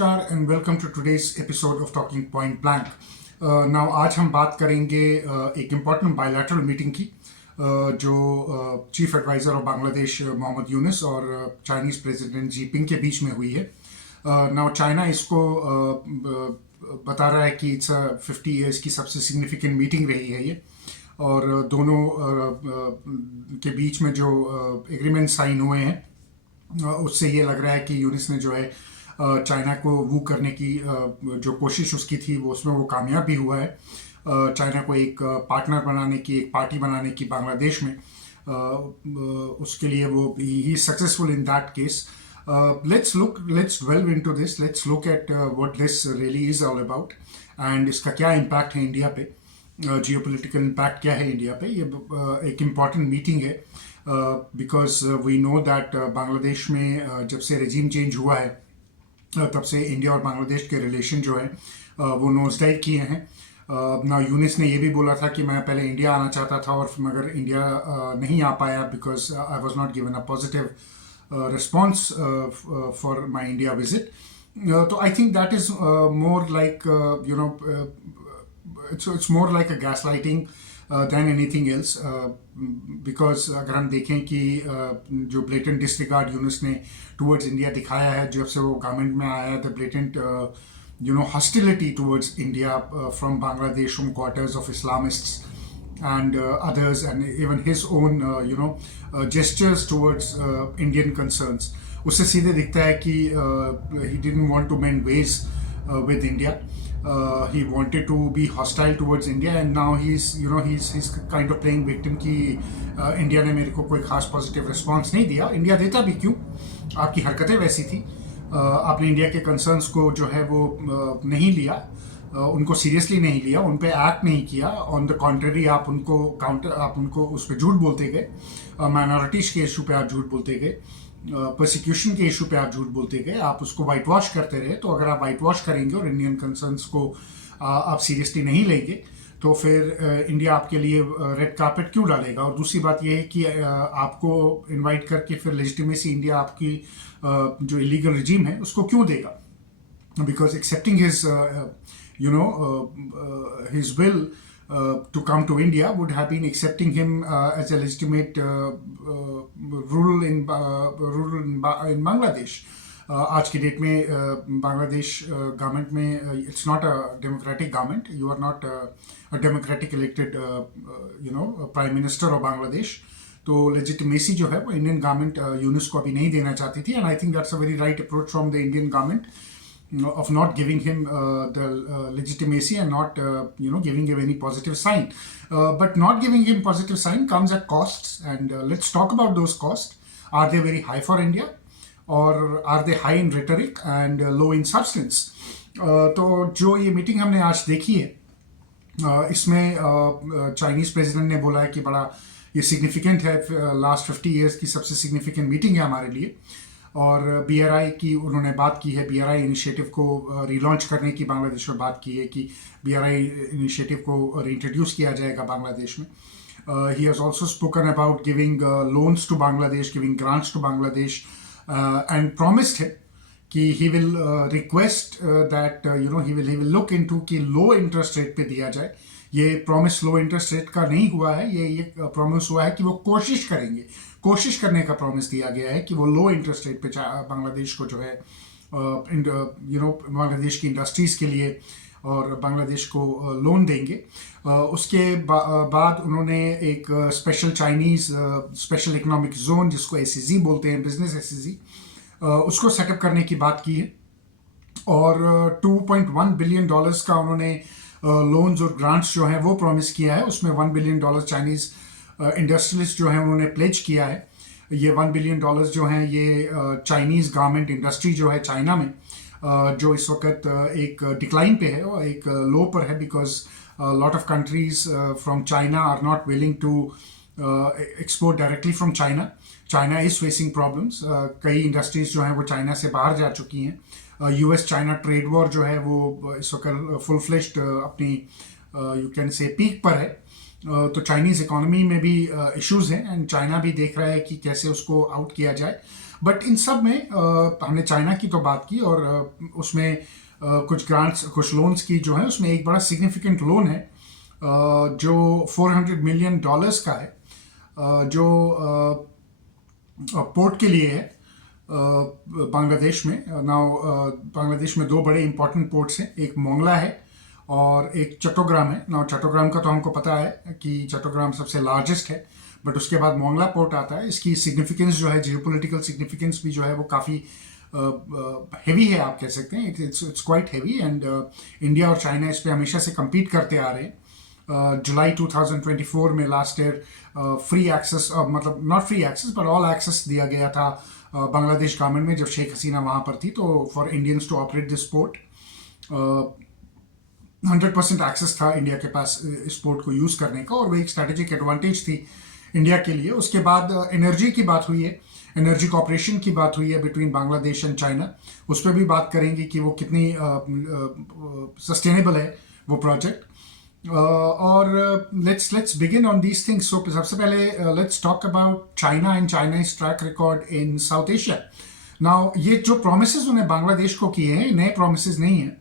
नमस्कार and welcome to today's episode of talking point blank. Now आज हम बात करेंगे एक इम्पॉर्टेंट बायलैटरल मीटिंग की जो chief adviser of Bangladesh Mohammad Yunus और चाइनीज़ प्रेसिडेंट जिनपिंग के बीच में हुई है। नाउ चाइना इसको बता रहा है कि इट्स 50 ईयर्स की सबसे सिग्निफिकेंट मीटिंग रही है ये, और दोनों के बीच में जो एग्रीमेंट साइन हुए हैं उससे ये लग रहा है कि यूनुस ने जो है चाइना को वू करने की जो कोशिश उसकी थी वो उसमें वो कामयाब भी हुआ है। चाइना को एक पार्टनर बनाने की, एक पार्टी बनाने की बांग्लादेश में, उसके लिए वो ही successful in that case. let's delve into this. Let's look at what this really is all about and इसका क्या इम्पैक्ट है इंडिया पे, जियोपॉलिटिकल इम्पैक्ट क्या है इंडिया पे। ये एक इम्पॉर्टेंट मीटिंग है because we know that Bangladesh में जब से रेजिम चेंज हुआ है तब से इंडिया और बांग्लादेश के रिलेशन जो है वो नोज डाइव किए हैं। ना यूनुस ने ये भी बोला था कि मैं पहले इंडिया आना चाहता था और मगर इंडिया नहीं आ पाया because I was not given a positive response for my India visit. So I think that is more like it's more like a gaslighting than anything else, because अगर हम देखें कि जो blatant disregard यूनुस ने towards India दिखाया है जब से वो गवर्नमेंट में आया है, the blatant hostility towards India from Bangladesh, from quarters of Islamists and others, and even his own gestures towards Indian concerns, उससे सीधे दिखता है कि he didn't want to mend ways with India. He wanted to be hostile towards India, and now he's kind of playing victim कि India ने मेरे को कोई खास पॉजिटिव रिस्पॉन्स नहीं दिया। इंडिया देता भी क्यों, आपकी हरकतें वैसी थी, आपने इंडिया के कंसर्न्स को जो है वो नहीं लिया, उनको सीरियसली नहीं लिया, उन पे एक्ट नहीं किया। ऑन द कॉन्ट्ररी आप उनको उस पर झूठ बोलते गए, माइनॉरिटीज़ के इशू पे आप झूठ बोलते गए, प्रोसिक्यूशन के इशू पे आप झूठ बोलते गए, आप उसको वाइट वॉश करते रहे। तो अगर आप वाइट वॉश करेंगे और इंडियन कंसर्न्स को आप सीरियसली नहीं लेंगे तो फिर इंडिया आपके लिए रेड कार्पेट क्यों डालेगा। और दूसरी बात यह है कि आपको इन्वाइट करके फिर लेजिटिमेसी इंडिया आपकी जो इलीगल रिजीम है उसको क्यों देगा, because accepting his will to come to India would have been accepting him as a legitimate ruler in Bangladesh. आज की डेट में बांग्लादेश गवर्नमेंट में it's not a democratic government. You are not a democratic elected prime minister of Bangladesh. तो legitimacy जो है वो Indian government Yunus को अभी नहीं देना चाहती थी, and I think that's a very right approach from the Indian government of not giving him the legitimacy and not giving him any positive sign. But not giving him positive sign comes at costs, and let's talk about those costs. Are they very high for India, or are they high in rhetoric and low in substance? तो जो ये meeting हमने आज देखी है इसमें Chinese president ने बोला है कि बड़ा ये सिग्निफिकेंट है, लास्ट 50 ईयर्स की सबसे सिग्निफिकेंट मीटिंग है हमारे लिए। और BRI की उन्होंने बात की है, BRI इनिशिएटिव को रीलॉन्च करने की बांग्लादेश में बात की है कि BRI इनिशिएटिव को रीइंट्रोड्यूस किया जाएगा बांग्लादेश में। He has also spoken about giving loans to Bangladesh, giving grants to Bangladesh, and promised है कि he will request that he will look into कि लो इंटरेस्ट रेट पे दिया जाए। ये प्रॉमिस लो इंटरेस्ट रेट का नहीं हुआ है, ये प्रॉमिस हुआ है कि वो कोशिश करेंगे, कोशिश करने का प्रॉमिस दिया गया है कि वो लो इंटरेस्ट रेट पे बांग्लादेश को जो है बांग्लादेश की इंडस्ट्रीज़ के लिए और बांग्लादेश को लोन देंगे। उसके बाद उन्होंने एक special Chinese special economic zone जिसको SEZ बोलते हैं, बिजनेस SEZ, उसको सेटअप करने की बात की है। और $2.1 बिलियन का उन्होंने लोन्स और ग्रांट्स जो हैं वो प्रॉमिस किया है। उसमें $1 बिलियन चाइनीज़ इंडस्ट्रियलिस्ट जो हैं उन्होंने प्लेज किया है। ये $1 बिलियन जो हैं ये चाइनीज़ गारमेंट इंडस्ट्री जो है चाइना में, जो इस वक्त एक डिक्लाइन पे है और एक लो पर है, because lot of countries from China are not willing to export directly from China. China is facing problems, कई इंडस्ट्रीज़ जो हैं वो चाइना से बाहर जा चुकी हैं। US चाइना ट्रेड वॉर जो है वो इस वक्त फुल फ्लेश्ड अपनी यू कैन से पीक पर है। तो चाइनीज़ इकोनॉमी में भी इश्यूज़ हैं, एंड चाइना भी देख रहा है कि कैसे उसको आउट किया जाए। बट इन सब में हमने चाइना की तो बात की, और उसमें कुछ ग्रांट्स, कुछ लोन्स की जो है, उसमें एक बड़ा सिग्निफिकेंट लोन है जो $400 मिलियन का है, जो पोर्ट के लिए है बांग्लादेश में। नाउ बांग्लादेश में दो बड़े इंपॉर्टेंट पोर्ट्स हैं, एक मोंगला है और एक चट्टोग्राम है। नाउ चट्टोग्राम का तो हमको पता है कि चट्टोग्राम सबसे लार्जेस्ट है, बट उसके बाद मोंगला पोर्ट आता है। इसकी सिग्निफिकेंस जो है, जियोपॉलिटिकल सिग्निफिकेंस भी जो है वो काफ़ी हेवी है, आप कह सकते हैं। It's quite heavy, and India और चाइना इस पे हमेशा से कम्पीट करते आ रहे हैं। जुलाई 2024 में लास्ट ईयर फ्री एक्सेस, मतलब not free access but all access दिया गया था बांग्लादेश गवर्नमेंट में, जब शेख हसीना वहाँ पर थी, तो for Indians to operate this port 100% access था इंडिया के पास इस पोर्ट को यूज़ करने का, और वो एक स्ट्रेटेजिक एडवांटेज थी इंडिया के लिए। उसके बाद एनर्जी की बात हुई है, एनर्जी कॉपरेशन की बात हुई है बिटवीन बांग्लादेश एंड चाइना। उस पर भी बात करेंगे कि वो कितनी सस्टेनेबल है वो प्रोजेक्ट। और let's begin on these things. So सबसे पहले let's talk about China and Chinese track record in South Asia. Now ये जो प्रोमिसेस उन्हें बांग्लादेश को किए हैं, नए प्रोमिसेस नहीं हैं,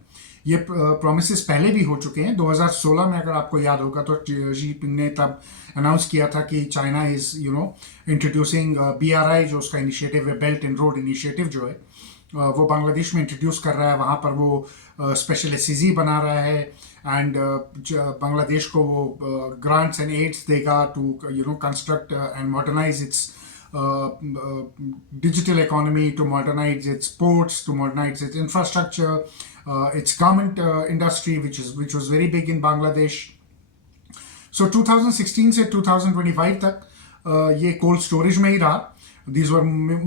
ये प्रोमिसेस पहले भी हो चुके हैं। 2016 में अगर आपको याद होगा तो जिनपिंग ने तब अनाउंस किया था कि चाइना इज इंट्रोड्यूसिंग BRI, जो उसका इनिशिएटिव है, बेल्ट एंड रोड इनिशिएटिव जो है, वो बांग्लादेश में इंट्रोड्यूस कर रहा है। वहाँ पर वो स्पेशल SEZ बना रहा है, एंड बांग्लादेश को वो ग्रांट्स एंड एड्स देगा to construct and modernise its digital economy, to modernize its ports, to modernize its infrastructure, its garment industry, which was very big in Bangladesh. So 2016 से 2025 तक ये cold storage में ही रहा। These were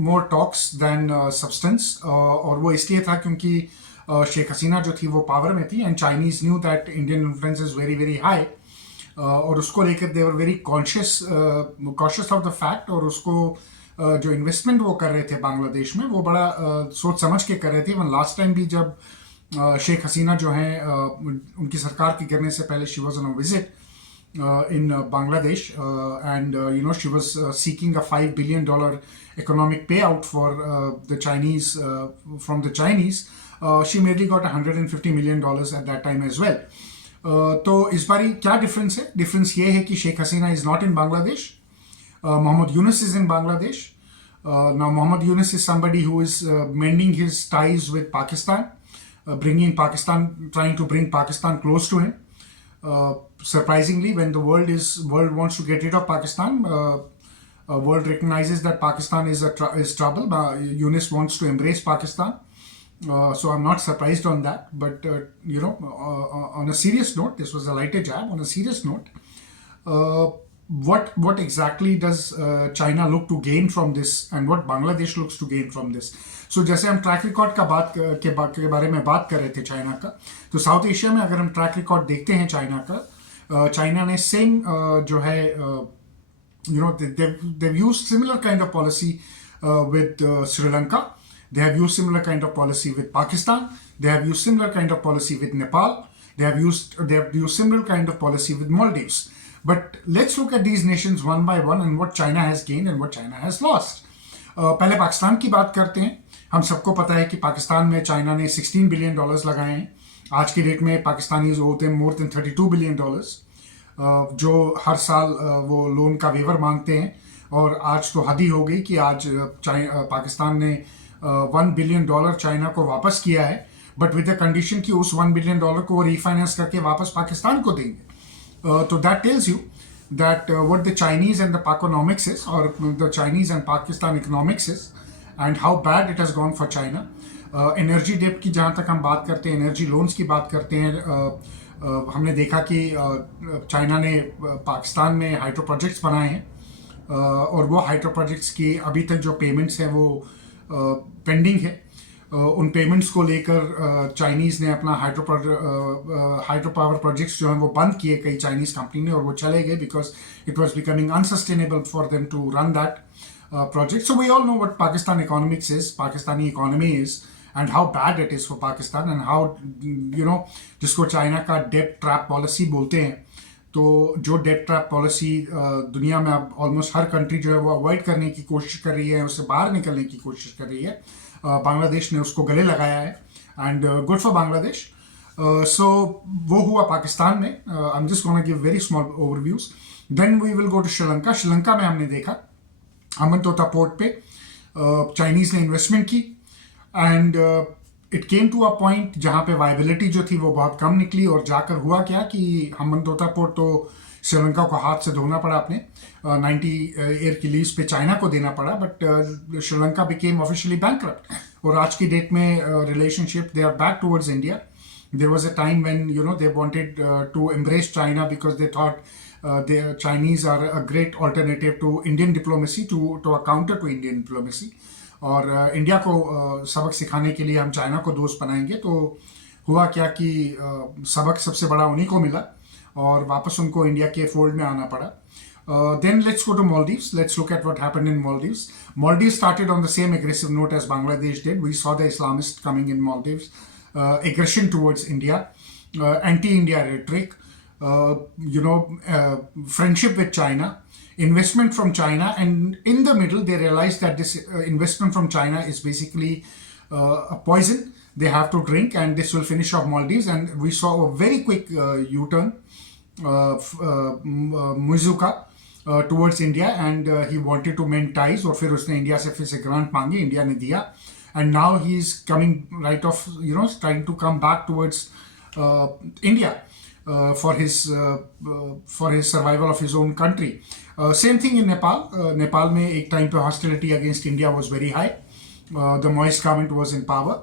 more talks than substance, और वो इसलिए था क्योंकि शेख हसीना जो थी वो पावर में थी, and Chinese knew that Indian influence is very very high, और उसको लेकर they were very conscious of the fact, और उसको जो इन्वेस्टमेंट वो कर रहे थे बांग्लादेश में, वो बड़ा सोच समझ के कर रहे थे। वन लास्ट टाइम भी जब शेख हसीना जो है उनकी सरकार के गिरने से पहले, she was on a visit in Bangladesh, and she was seeking a $5 billion economic payout for the Chinese, from the Chinese. She merely got $150 million at that time as well. तो इस बारी क्या डिफरेंस है? Difference ये है कि Sheikh Hasina is not in Bangladesh, Mohammad Yunus is in Bangladesh. Now Mohd Yunus is somebody who is mending his ties with Pakistan, trying to bring Pakistan close to him. Surprisingly, when the world wants to get rid of Pakistan, world recognizes that Pakistan is trouble. Yunus wants to embrace Pakistan, so I'm not surprised on that. But on a serious note, this was a lighter jab. On a serious note, what exactly does China look to gain from this, and what Bangladesh looks to gain from this? So जैसे हम track record के बारे में बात कर रहे थे China का, तो साउथ एशिया में अगर हम ट्रैक रिकॉर्ड देखते हैं चाइना का, चाइना ने सेम जो है they've used similar kind of policy with Sri Lanka. They have used similar kind of policy with Pakistan. They have used similar kind of policy with Nepal. They have used similar kind of policy with Maldives. But let's look at these nations one by one and what China has gained and what China has lost. पहले पाकिस्तान की बात करते हैं. हम सबको पता है कि पाकिस्तान में चाइना ने $16 बिलियन लगाए हैं. आज की डेट में पाकिस्तानीज होते हैं more than $32 बिलियन, जो हर साल वो लोन का वेवर मांगते हैं. और आज तो हद ही हो गई कि आज पाकिस्तान ने $1 बिलियन चाइना को वापस किया है, बट विद द कंडीशन कि उस $1 बिलियन को वो रीफाइनेंस करके वापस पाकिस्तान को देंगे. So that tells you that what the Chinese and the Paconomics is, or the Chinese and Pakistan economics is, and how bad it has gone for China. Energy date की जहाँ तक हम बात करते हैं, एनर्जी लोन्स की बात करते हैं, हमने देखा कि चाइना ने पाकिस्तान में हाइड्रो प्रोजेक्ट्स बनाए हैं, और वो हाइड्रो प्रोजेक्ट्स की अभी तक जो पेमेंट्स हैं वो पेंडिंग है. उन पेमेंट्स को लेकर चाइनीज़ ने अपना हाइड्रो पावर प्रोजेक्ट्स जो हैं वो बंद किए कई चाइनीज़ कंपनी ने, और वो चले गए because it was becoming unsustainable for them to run that project. So we all know what Pakistan economics is, Pakistani economy is, and how bad it is for Pakistan, and how जिसको China का debt trap policy बोलते हैं, तो जो debt trap policy दुनिया में अब almost हर country जो है वो अवॉइड करने की कोशिश कर रही है, उससे बाहर निकलने की कोशिश कर रही है, बांग्लादेश ने उसको गले लगाया है and good for Bangladesh. So वो हुआ पाकिस्तान में. I am just gonna give very small overviews. Then we will go to Sri Lanka. Sri Lanka में हमने देखा हम्बनटोटा पोर्ट पे चाइनीज ने इन्वेस्टमेंट की and it came to a point जहाँ पे वायबिलिटी जो थी वो बहुत कम निकली और जाकर हुआ क्या कि हम्बनटोटा पोर्ट तो श्रीलंका को हाथ से धोना पड़ा अपने 90 एयर की लीज पे चाइना को देना पड़ा. But Sri Lanka became officially bankrupt और आज की डेट में relationship they are back towards India. There was a time when they wanted to embrace China because they thought the Chinese are a great alternative to Indian diplomacy, to a counter to Indian diplomacy. और India को सबक सिखाने के लिए हम China को दोस्त बनाएंगे. तो हुआ क्या कि सबक सबसे बड़ा उन्हीं को मिला और वापस उनको इंडिया के फोल्ड में आना पड़ा. Then let's go to Maldives. Let's look at what happened in Maldives. Maldives started on the same aggressive note as Bangladesh did. We saw the Islamists coming in Maldives, aggression towards India, anti-India rhetoric, friendship with China, investment from China, and in the middle they realized that this investment from China is basically a poison they have to drink, and this will finish off Maldives. And we saw a very quick U-turn, Muzuka towards India, and he wanted to mend ties. और फिर उसने India से फिर से grant मांगी, India ने दिया, and now he is coming right off, trying to come back towards India. For his survival of his own country. Same thing in Nepal. Nepal में एक time पे hostility against India was very high. The Maoist government was in power.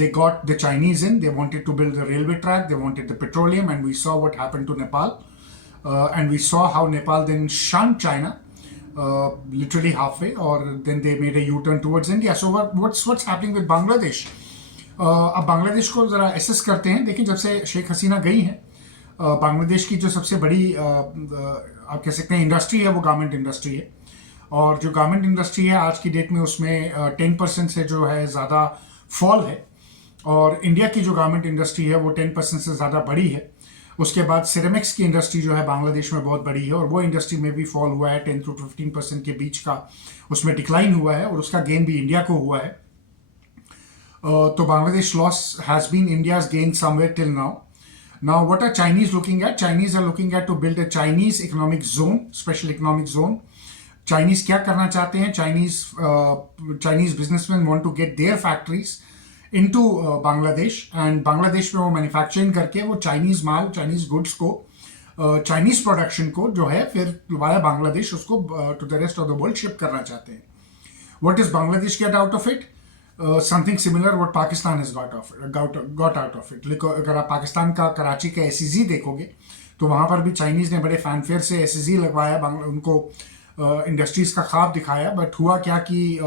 They got the Chinese in. They wanted to build the railway track. They wanted the petroleum, and we saw what happened to Nepal. And we saw how Nepal then shunned China, literally halfway, or then they made a U-turn towards India. So what's happening with Bangladesh? अब बांग्लादेश को ज़रा assess करते हैं. देखिए, जब से शेख हसीना गई हैं, बांग्लादेश की जो सबसे बड़ी आप कह सकते हैं इंडस्ट्री है वो गारमेंट इंडस्ट्री है. और जो गारमेंट इंडस्ट्री है आज की डेट में उसमें 10% से जो है ज़्यादा फॉल है. और इंडिया की जो गारमेंट इंडस्ट्री है वो 10% से ज़्यादा बड़ी है. उसके बाद सिरेमिक्स की इंडस्ट्री जो है बांग्लादेश में बहुत बड़ी है और वो इंडस्ट्री में भी फॉल हुआ है. 10 to 15% के बीच का उसमें डिक्लाइन हुआ है और उसका गेन भी इंडिया को हुआ है. तो Bangladesh loss has been India's gain somewhere till now. Now, what are Chinese looking at? Chinese are looking at to build a Chinese economic zone, special economic zone. Chinese क्या करना चाहते हैं? Chinese businessmen want to get their factories into Bangladesh, and Bangladesh में वो manufacturing करके वो Chinese माल, Chinese goods को, Chinese production को जो है फिर via Bangladesh उसको to the rest of the world ship करना चाहते हैं. What does Bangladesh get out of it? Something similar what Pakistan has got out of it. अगर आप पाकिस्तान का कराची का SEZ देखोगे तो वहाँ पर भी चाइनीज़ ने बड़े फैनफेयर से SEZ लगवाया, उनको इंडस्ट्रीज का ख्वाब दिखाया. बट हुआ क्या कि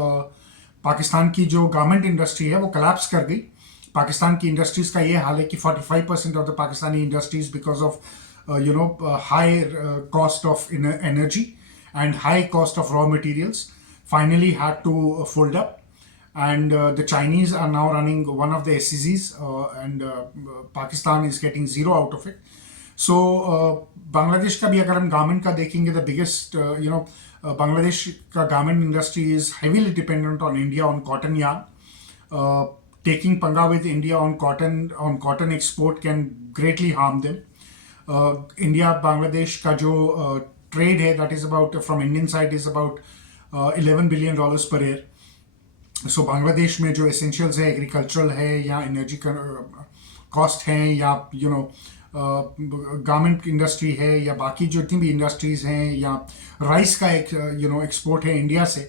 पाकिस्तान की जो गारमेंट इंडस्ट्री है वो कलैप्स कर गई. पाकिस्तान की इंडस्ट्रीज का ये हाल है कि 45% of the Pakistani industries because of high cost of energy and high cost of raw materials finally had to fold up. And the Chinese are now running one of the SEZs, and Pakistan is getting zero out of it. So Bangladesh का भी अगर हम garment का देखेंगे, the biggest Bangladesh का garment industry is heavily dependent on India on cotton yarn. Taking पंगा with India on cotton export can greatly harm them. India Bangladesh का जो trade है, that is about, from Indian side is about $11 billion per year. सो बांग्लादेश में जो essentials है, agricultural है या energy cost हैं या गारमेंट इंडस्ट्री है या बाकी जो जितनी भी इंडस्ट्रीज़ हैं या राइस का एक एक्सपोर्ट है इंडिया से,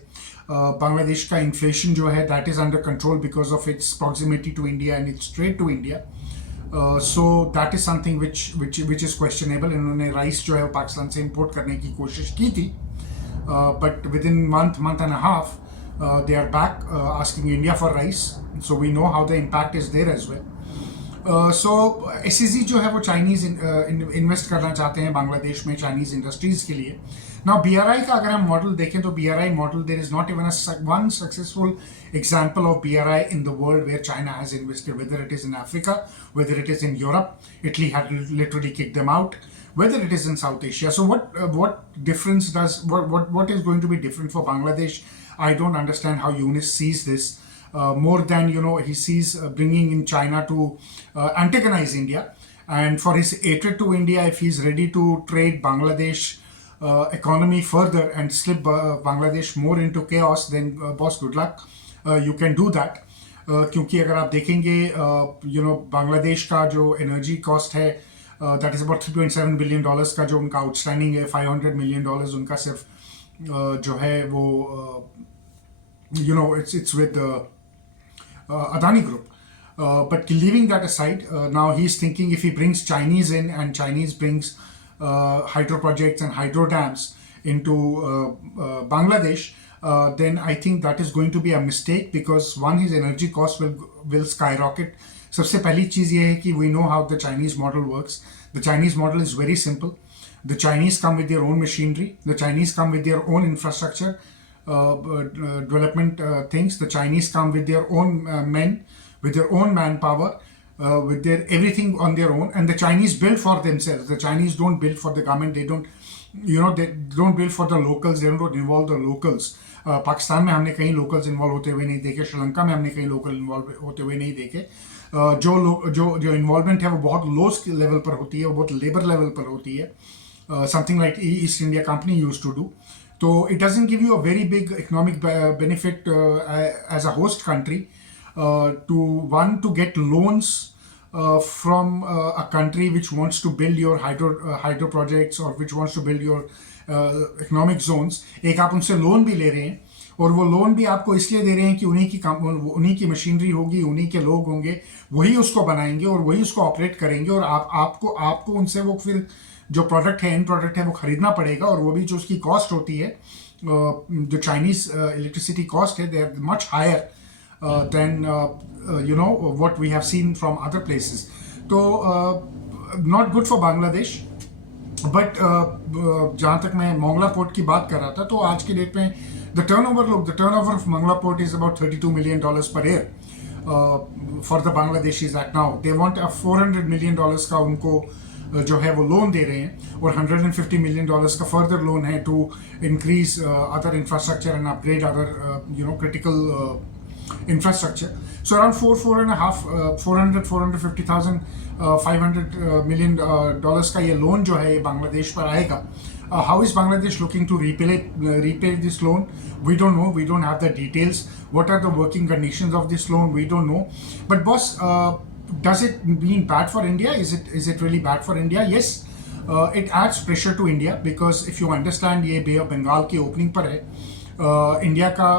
बांग्लादेश का इन्फ्लेशन जो है that is under control because of its proximity to India and its trade to India. So that is something which is questionable. इन्होंने राइस जो है वो पाकिस्तान से इम्पोर्ट करने की कोशिश की थी, but with in month and a half they are back asking India for rice. So we know how the impact is there as well. So SEZ जो है वो चाइनीज़ इन्वेस्ट करना चाहते हैं बांग्लादेश में चाइनीज़ इंडस्ट्रीज़ के लिए. Now BRI का अगर हम मॉडल देखें तो BRI model, there is not even one successful example of BRI in the world where China has invested, whether it is in Africa, whether it is in Europe. Italy had literally kicked them out. whether it is in South Asia. So what difference does what is going to be different for Bangladesh? I don't understand how Yunus sees this. More than he sees bringing in China to antagonize India, and for his hatred to India, if he's ready to trade Bangladesh economy further and slip Bangladesh more into chaos, then boss, good luck. You can do that. क्योंकि अगर आप देखेंगे बांग्लादेश का जो energy cost है that is about $3.7 billion का जो उनका आउटस्टैंडिंग है, $500 मिलियन उनका सिर्फ जो है वो it's with Adani Group. But leaving that aside, now he's thinking if he brings Chinese in and Chinese brings hydro projects and hydro dams into Bangladesh, then I think that is going to be a mistake, because one, his energy cost will skyrocket. सबसे पहली चीज़ ये है कि we know how the Chinese model works. The Chinese model is very simple. The Chinese come with their own machinery. The Chinese come with their own infrastructure development things. The Chinese come with their own men, with their own manpower, with their everything on their own, and the Chinese build for themselves. The Chinese don't build for the government. They don't, they don't build for the locals. They don't involve the locals. Pakistan में हमने कहीं locals involve होते हुए नहीं देखे, श्रीलंका में हमने कहीं लोकल इन्वॉल्व होते हुए नहीं देखे. जो इन्वॉल्वमेंट है वो बहुत लो लेवल पर होती है, वो बहुत लेबर लेवल पर होती है, something like East India Company used to do. So it doesn't give you a very big economic benefit as a host country to get loans from a country which wants to build your hydro projects or which wants to build your economic zones. एक आप उनसे loan भी ले रहे हैं, और वो loan भी आपको इसलिए दे रहे हैं कि उन्हीं की मशीनरी होगी, उन्हीं के लोग होंगे, वही उसको बनाएंगे और वही उसको ऑपरेट करेंगे, और आपको उनसे वो फिर जो प्रोडक्ट है, एंड प्रोडक्ट है, वो खरीदना पड़ेगा. और वो भी जो उसकी कॉस्ट होती है, जो चाइनीज इलेक्ट्रिसिटी कॉस्ट है, they are much higher than what we have seen from other places. तो not good for Bangladesh. But जहाँ तक मैं मोंगला पोर्ट की बात कर रहा था, तो आज की डेट में the turnover of Mongla port is about $32 million per year for the Bangladeshis at now. They want $400 million का उनको जो है वो लोन दे रहे हैं, और $150 million का फर्दर लोन है to increase other infrastructure and upgrade other critical infrastructure. So around $450,000 $500 million का ये लोन जो है बांग्लादेश पर आएगा. How is Bangladesh looking to repay this loan? We don't know. We don't have the details. What are the working conditions of this loan? We don't know. But boss, does it mean bad for India? Is it really bad for India? Yes. It adds pressure to India, because if you understand, ये Bay of Bengal की opening पर है. India का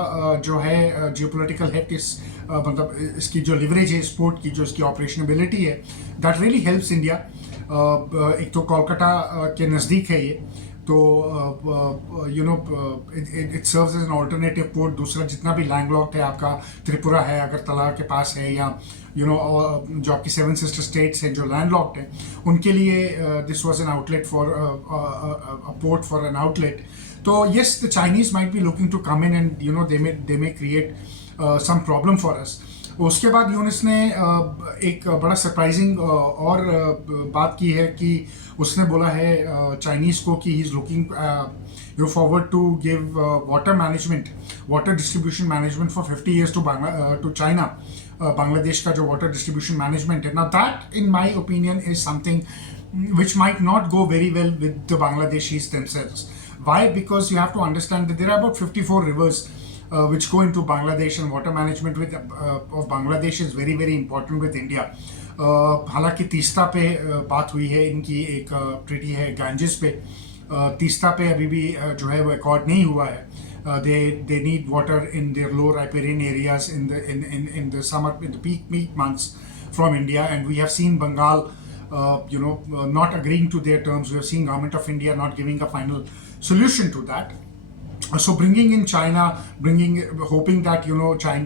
जो है geopolitical है, मतलब इसकी जो लिवरेज है स्पोर्ट की, जो इसकी ऑपरेशनबिलिटी है, दैट रियली हेल्प्स इंडिया. एक तो कोलकाता के नज़दीक है ये, तो it serves as an alternative port. दूसरा, जितना भी लैंडलॉक्ड है आपका, त्रिपुरा है, अगरतला के पास है, या जो आपकी 7 सिस्टर स्टेट्स हैं जो लैंडलॉक्ड हैं, उनके लिए this was an outlet for a port for an outlet. So yes, the Chinese might be looking to come in and they may create some problem for us. उसके बाद यूनिस ने एक बड़ा सरप्राइजिंग और बात की है कि उसने बोला है चाइनीज़ को कि he is looking forward to give water distribution management for 50 years to China. Bangladesh का जो वाटर डिस्ट्रीब्यूशन मैनेजमेंट है, now that in my opinion is something which might not go very well with the Bangladeshis themselves. Why? Because you have to understand that there are about 54 rivers which go into Bangladesh, and water management of Bangladesh is very very important with India. हालांकि तीस्ता पे बात हुई है, इनकी एक treaty है गांजेस पे. तीस्ता पे अभी भी जो है वो अकॉर्ड नहीं हुआ है. They need water in their low riparian areas in the summer, in the peak months from India, and we have seen Bengal not agreeing to their terms. We have seen government of India not giving a final solution to that. So bringing in China, hoping that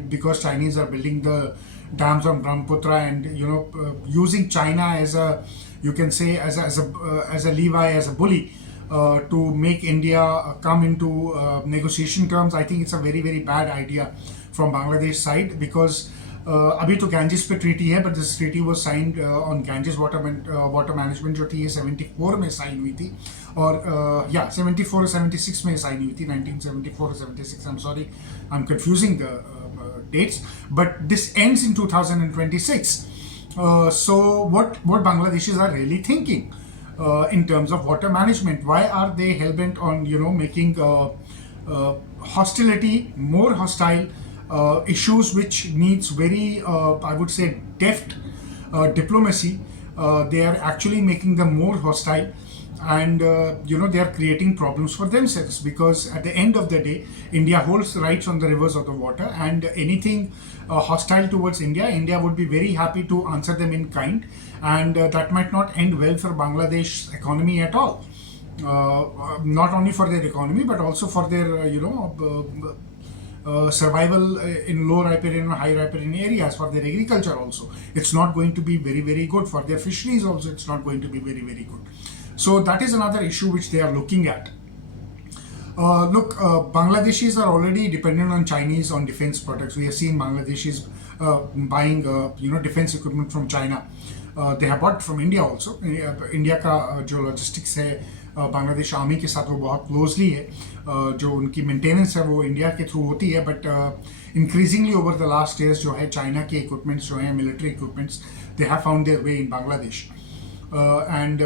because Chinese are building the dams on Brahmaputra, and using China as a, you can say, as a levi, as a bully to make India come into negotiation terms. I think it's a very very bad idea from Bangladesh side, because अभी तो Ganges पे treaty है, but this treaty was signed on Ganges water management जो थी ये 74 में sign हुई थी, और 74 और 76 में साइन हुई थी, 1974 और 76, I am sorry, I am confusing the dates, but this ends in 2026. So what Bangladeshis are really thinking in terms of water management? Why are they hell-bent on making hostility more hostile, issues which needs very I would say deft diplomacy? They are actually making them more hostile, and they are creating problems for themselves, because at the end of the day India holds rights on the rivers of the water, and anything hostile towards India would be very happy to answer them in kind, and that might not end well for Bangladesh's economy at all. Not only for their economy but also for their survival in low riparian or high riparian areas, for their agriculture also. It's not going to be very, very good. For their fisheries also, it's not going to be very, very good. So that is another issue which they are looking at. Bangladeshis are already dependent on Chinese on defense products. We have seen Bangladeshis buying defense equipment from China. They have bought from India also. India का जो logistics है Bangladesh army के साथ वो बहुत closely है, जो उनकी मेंटेनेंस है वो इंडिया के थ्रू होती है, but increasingly over the last years जो है चाइना के इक्विपमेंट्स जो हैं, military equipments, they have found their way in Bangladesh, and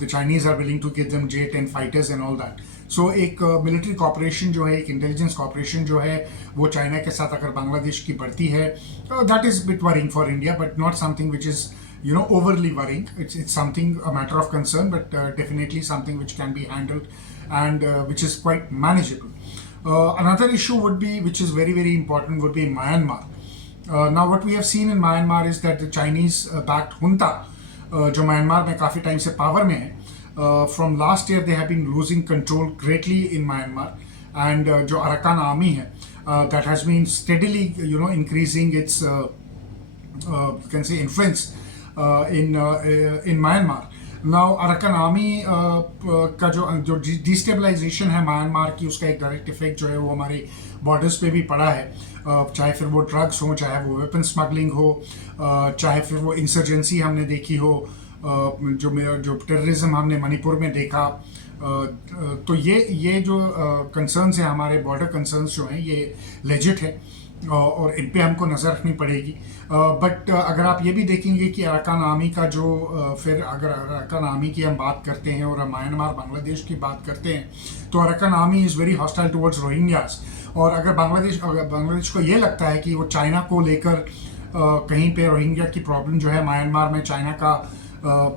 the Chinese are willing to give them J-10 fighters and all that. So एक military corporation जो है, एक intelligence corporation जो है वो चाइना के साथ अगर बांग्लादेश की बढ़ती है, that is bit worrying for India, but not something which is overly worrying. It's something, a matter of concern, but definitely something which can be handled, and which is quite manageable. Another issue would be, which is very, very important, would be Myanmar. Now what we have seen in Myanmar is that the Chinese backed junta जो Myanmar में काफ़ी time से power में है, from last year they have been losing control greatly in Myanmar, and जो Arakan army है, that has been steadily increasing its you can say influence in Myanmar. Now Arakan army का जो destabilisation है Myanmar की, उसका एक direct effect जो है वो हमारे बॉर्डर्स पे भी पड़ा है, चाहे फिर वो ड्रग्स हो, चाहे वो वेपन स्मगलिंग हो, चाहे फिर वो इंसर्जेंसी हमने देखी हो, जो टेररिज्म हमने मणिपुर में देखा. तो ये जो कंसर्न्स है हमारे, बॉर्डर कंसर्न्स जो हैं, ये लेजिट है और इन पे हमको नज़र रखनी पड़ेगी. बट अगर आप ये भी देखेंगे कि अराकान आर्मी का जो फिर अगर अराकान आर्मी की हम बात करते हैं और म्यांमार बांग्लादेश की बात करते हैं, तो Arakan army is very hostile towards Rohingyas. और अगर बांग्लादेश को ये लगता है कि वो चाइना को लेकर कहीं पे रोहिंग्या की प्रॉब्लम जो है म्यांमार में चाइना का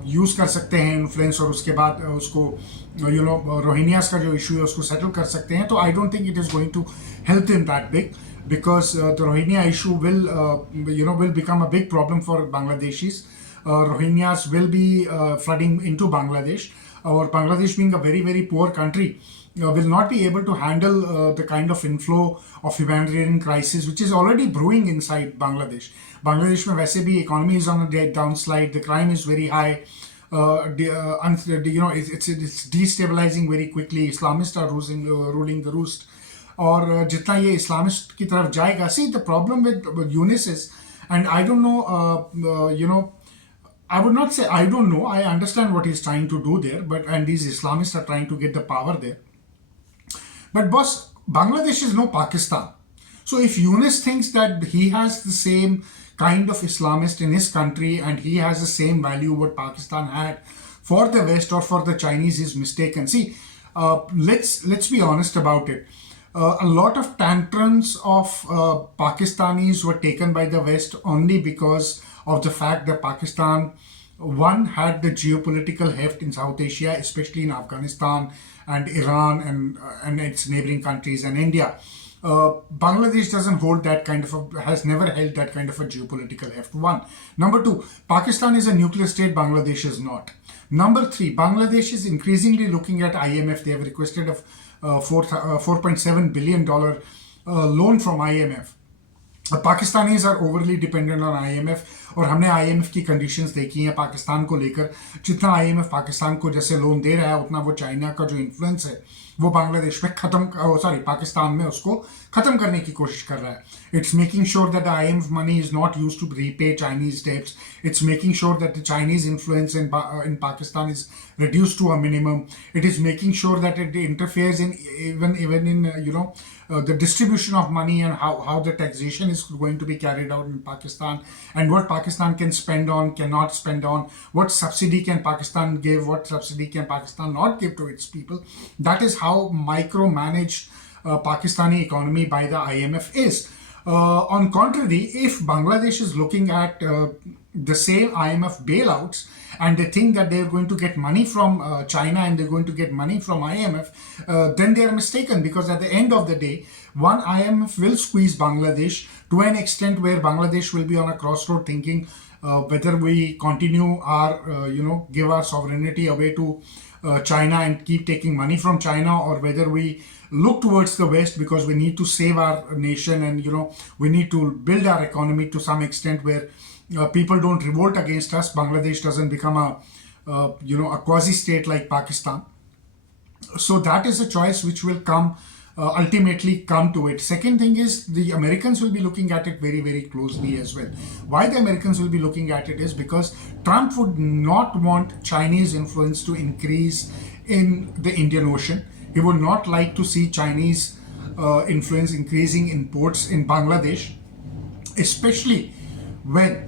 यूज़ कर सकते हैं इन्फ्लुएंस, और उसके बाद उसको रोहिंग्यास का जो इशू है उसको सेटल कर सकते हैं, तो I don't think it is going to help them that big, because the Rohingya issue will become a big problem for Bangladeshis. Rohingyas will be flooding into Bangladesh, or Bangladesh being a very, very poor country will not be able to handle the kind of inflow of humanitarian crisis which is already brewing inside Bangladesh. Bangladesh में वैसे भी economy is on a downslide, the crime is very high, it's destabilizing very quickly, Islamists are ruling the roost. और जितना ये Islamist की तरफ जाएगा, see the problem with Yunus is, and I don't know, I would not say I don't know, I understand what he's trying to do there, and these Islamists are trying to get the power there. But boss, Bangladesh is no Pakistan. So if Yunus thinks that he has the same kind of Islamist in his country and he has the same value what Pakistan had for the West or for the Chinese, is mistaken. See, let's be honest about it. A lot of tantrums of Pakistanis were taken by the West only because of the fact that Pakistan, one, had the geopolitical heft in South Asia, especially in Afghanistan and Iran and its neighboring countries and India. Bangladesh doesn't hold that kind of has never held that kind of a geopolitical heft. One. Number two, Pakistan is a nuclear state, Bangladesh is not. Number three, Bangladesh is increasingly looking at IMF. They have requested a $4.7 billion loan from IMF. Pakistanis are overly dependent on IMF, और हमने IMF की conditions देखी हैं पाकिस्तान को लेकर। जितना IMF Pakistan को जैसे लोन दे रहा है, उतना वो चाइना का जो इन्फ्लुएंस है वो बांग्लादेश में पाकिस्तान में उसको खत्म करने की कोशिश कर रहा है. It's making sure that the IMF money is not used to repay Chinese debts. It's making sure that the Chinese influence in Pakistan is reduced to a minimum. It is making sure that it interferes in even in the distribution of money and how the taxation is going to be carried out in Pakistan, and what Pakistan can spend on, cannot spend on, what subsidy can Pakistan give, what subsidy can Pakistan not give to its people. That is how micromanaged Pakistani economy by the IMF is. On contrary, if Bangladesh is looking at the same IMF bailouts and they think that they're going to get money from China and they're going to get money from IMF, then they are mistaken, because at the end of the day, one IMF will squeeze Bangladesh to an extent where Bangladesh will be on a crossroad thinking whether we continue our, give our sovereignty away to China and keep taking money from China, or whether we look towards the West because we need to save our nation and we need to build our economy to some extent where people don't revolt against us. Bangladesh doesn't become a quasi-state like Pakistan. So that is a choice which will ultimately come to it. Second thing is, the Americans will be looking at it very, very closely as well. Why the Americans will be looking at it is because Trump would not want Chinese influence to increase in the Indian Ocean. He would not like to see Chinese influence increasing in ports in Bangladesh, especially when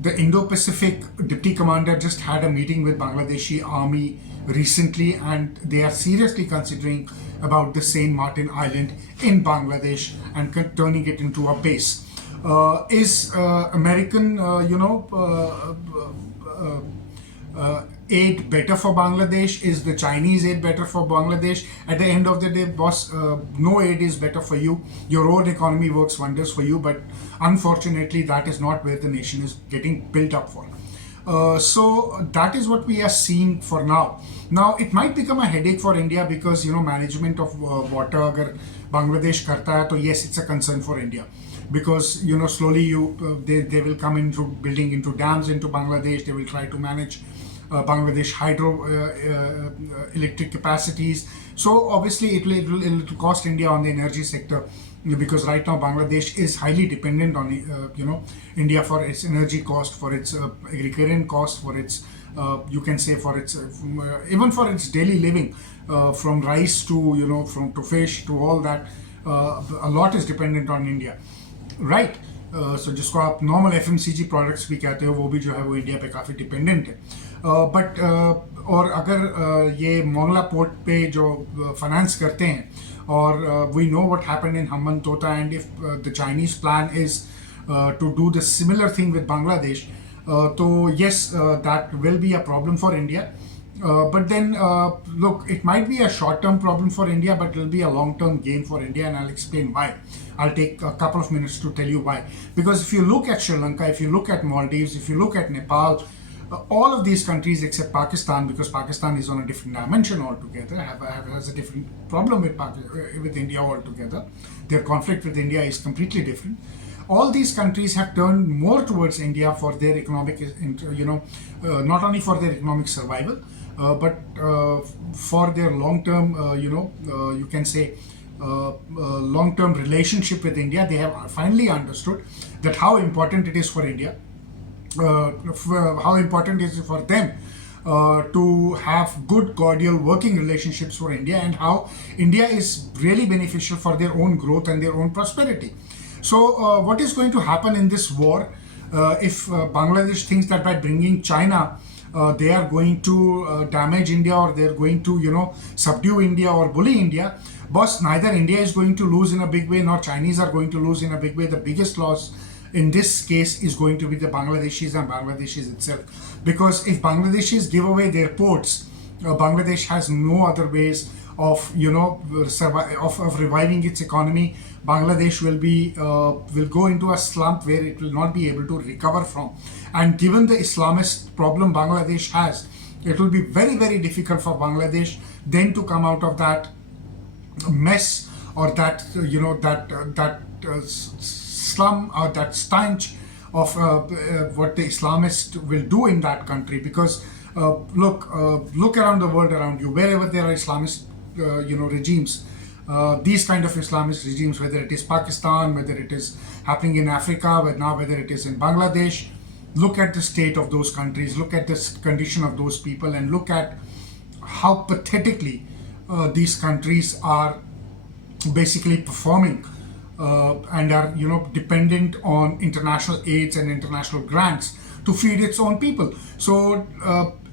the Indo-Pacific Deputy Commander just had a meeting with Bangladeshi army recently, and they are seriously considering about the Saint Martin Island in Bangladesh and turning it into a base. Is American, aid better for Bangladesh? Is the Chinese aid better for Bangladesh? At the end of the day, boss, no aid is better for you. Your own economy works wonders for you, but unfortunately, that is not where the nation is getting built up for. So that is what we are seeing for now. Now it might become a headache for India because management of water agar Bangladesh karta hai, to yes, it's a concern for India, because slowly they will come into building into dams into Bangladesh. They will try to manage Bangladesh hydro electric capacities. So obviously it will cost India on the energy sector, because right now Bangladesh is highly dependent on India for its energy cost, for its agrarian cost, for its you can say for its even for its daily living, from rice to to fish to all that, a lot is dependent on India, right? So जिसको आप normal FMCG products भी कहते हो, वो भी जो है वो इंडिया पे काफ़ी डिपेंडेंट है. बट और अगर ये मोंगला पोर्ट पे जो फाइनेंस करते हैं, और we know what happened in Hambantota, and if the Chinese plan is to do the similar thing with Bangladesh, so yes, that will be a problem for India. But then look, it might be a short-term problem for India, but it will be a long-term gain for India, and I'll explain why. I'll take a couple of minutes to tell you why. Because if you look at Sri Lanka, if you look at Maldives, if you look at Nepal, all of these countries except Pakistan, because Pakistan is on a different dimension altogether, has a different problem with India altogether. Their conflict with India is completely different. All these countries have turned more towards India for their economic, not only for their economic survival, but for their long-term, you can say, long-term relationship with India. They have finally understood that how important it is for India, how important it is for them to have good cordial working relationships for India, and how India is really beneficial for their own growth and their own prosperity. So what is going to happen in this war if Bangladesh thinks that by bringing China they are going to damage India, or they are going to subdue India or bully India? Boss, neither India is going to lose in a big way, nor Chinese are going to lose in a big way. The biggest loss in this case is going to be the Bangladeshis and Bangladeshis itself, because if Bangladeshis give away their ports, Bangladesh has no other ways of of reviving its economy. Bangladesh will go into a slump where it will not be able to recover from. And given the Islamist problem Bangladesh has, it will be very, very difficult for Bangladesh then to come out of that mess, or that slum, or that stench of what the Islamists will do in that country. Because look around the world around you, wherever there are Islamist regimes, these kind of Islamist regimes, whether it is Pakistan, whether it is happening in Africa, whether it is in Bangladesh, look at the state of those countries, look at the condition of those people, and look at how pathetically these countries are basically performing and are dependent on international aids and international grants to feed its own people. So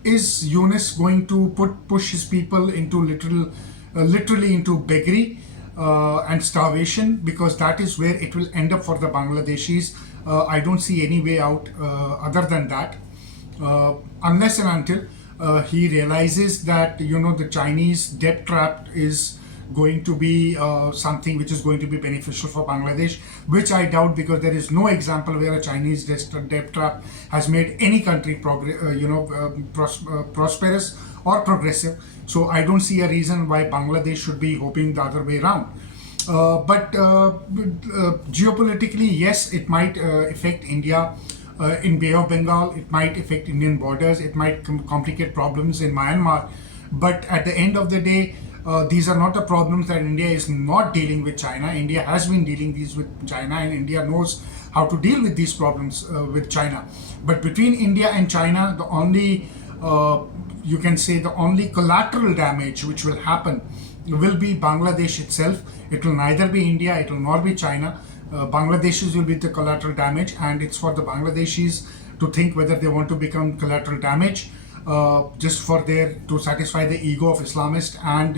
is Yunus going to push his people into literally into beggary and starvation? Because that is where it will end up for the Bangladeshis. I don't see any way out other than that, unless and until he realizes that the Chinese debt trap is going to be something which is going to be beneficial for Bangladesh, which I doubt, because there is no example where a Chinese debt trap has made any country prosperous or progressive. So I don't see a reason why Bangladesh should be hoping the other way around. But geopolitically, yes, it might affect India in Bay of Bengal. It might affect Indian borders. It might complicate problems in Myanmar. But at the end of the day, these are not the problems that India is not dealing with China. India has been dealing these with China, and India knows how to deal with these problems with China. But between India and China, the only you can say the only collateral damage which will happen will be Bangladesh itself. It will neither be India, it will not be China. Bangladeshis will be the collateral damage, and it's for the Bangladeshis to think whether they want to become collateral damage just to satisfy the ego of Islamist and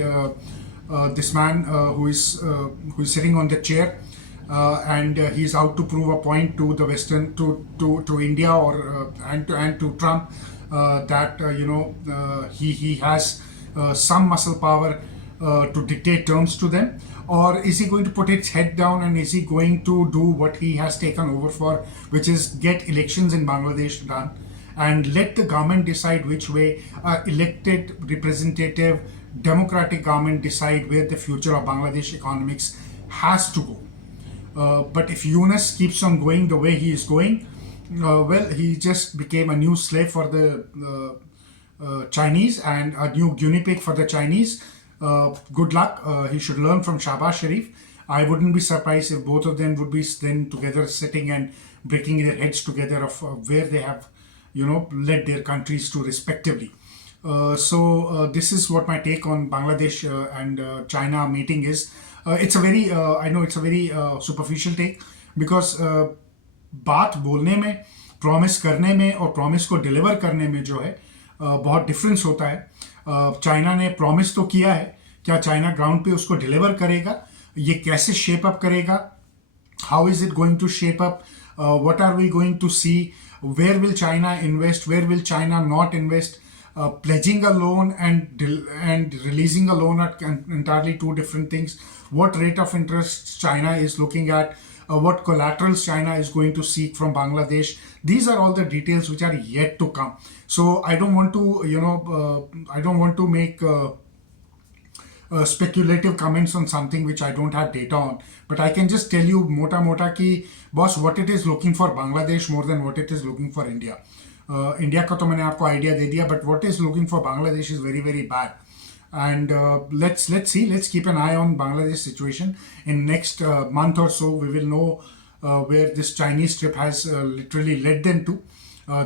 this man who is sitting on the chair, and he's out to prove a point to the Western, to India, or and to Trump, that he has some muscle power to dictate terms to them. Or is he going to put his head down, and is he going to do what he has taken over for, which is get elections in Bangladesh done and let the government decide which way, elected representative democratic government decide where the future of Bangladesh economics has to go. But if Yunus keeps on going the way he is going, well, he just became a new slave for the Chinese and a new guinea pig for the Chinese. Good luck. He should learn from Shahbaz Sharif. I wouldn't be surprised if both of them would be then together sitting and breaking their heads together of where they have led their countries to respectively. So this is what my take on Bangladesh and China meeting is. It's a very I know it's a very superficial take, because बात बोलने में, promise करने में और promise को deliver करने में जो है बहुत डिफरेंस होता है. चाइना ने प्रॉमिस तो किया है, क्या चाइना ग्राउंड पे उसको डिलीवर करेगा? ये कैसे शेप अप करेगा? How is it going to shape up? What are we going to see? Where will China invest? Where will China not invest? Pledging a loan and releasing a loan are entirely two different things. What rate of interest China is looking at? What collaterals China is going to seek from Bangladesh? These are all the details which are yet to come. So I don't want to make speculative comments on something which I don't have data on. But I can just tell you mota ki boss, what it is looking for Bangladesh more than what it is looking for India. India का तो मैंने आपको idea दे दिया, but what is looking for Bangladesh is very very bad. And let's keep an eye on Bangladesh situation. In next month or so, we will know where this Chinese trip has literally led them to.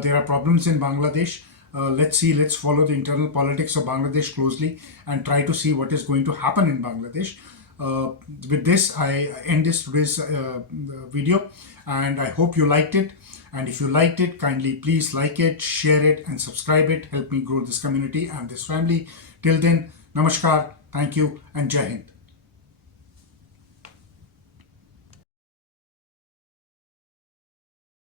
There are problems in Bangladesh. Let's follow the internal politics of Bangladesh closely and try to see what is going to happen in Bangladesh. With this, I end today's video, and I hope you liked it. And if you liked it, kindly please like it, share it, and subscribe it. Help me grow this community and this family. Till then, namaskar, thank you, and Jai Hind.